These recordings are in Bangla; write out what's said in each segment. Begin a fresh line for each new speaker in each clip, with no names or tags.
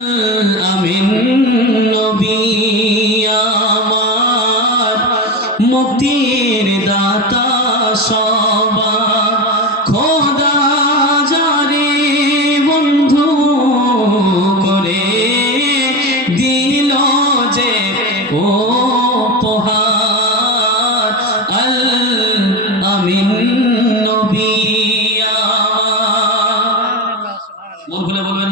আমিন নবী আমার মুক্তির দাতা সবার খোদা যারে বন্ধু করে দিল যে ও পোহার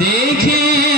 দেখে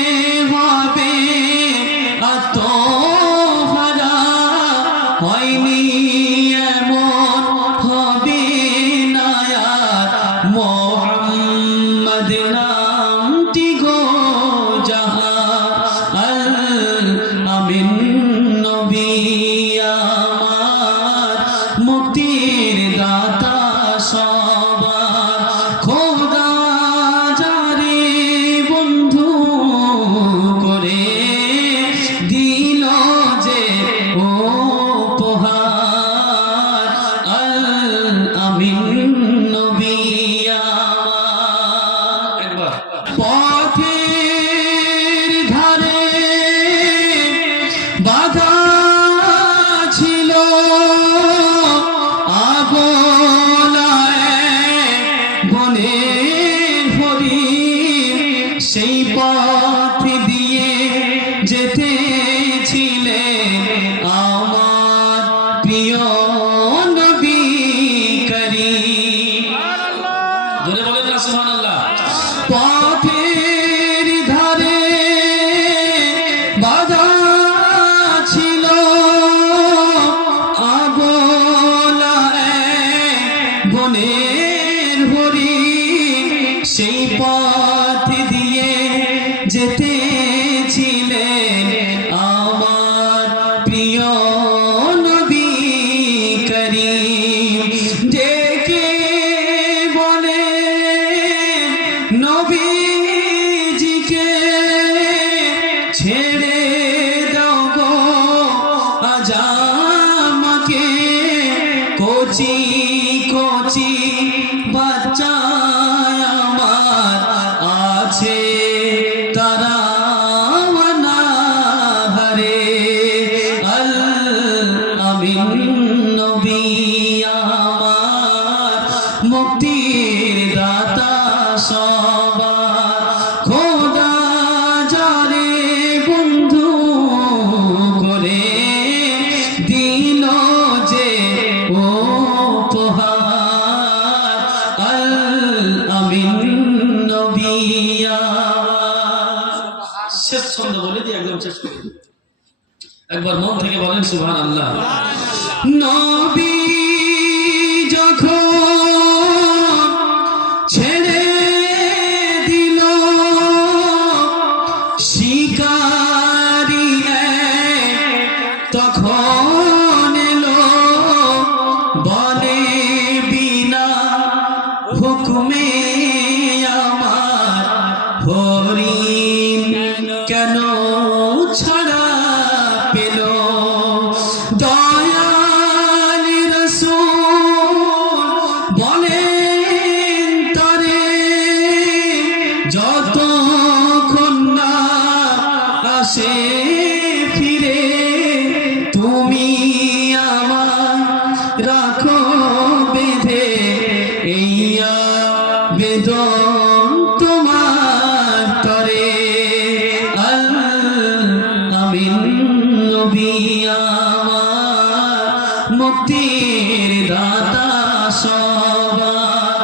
সেই পথ দিয়ে যেতে ছিলে আমার প্রিয় নবী ধরে বলেন না সুবহানাল্লাহ। পথের ধারে বাধা ছিল। আবলা এক বনের হরি সেই পথ দিয়ে যেতে ছিলেন আমার প্রিয় নবী ডেকে বলে নবীজিকে ছেড়ে দাও গো? আজ আমাকে কচি কচি একবার মন থেকে বলেন সুবহান আল্লাহ নবী যখন ছেড়ে দিল শিকারি তখন এলো বলে বিনা হুকুমে আমার হরিণ কেন মুক্তির দাতা সবার।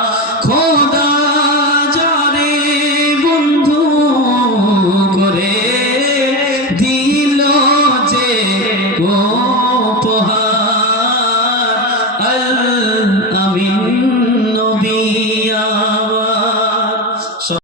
খোদা যারে বন্ধু করে দিল যে ও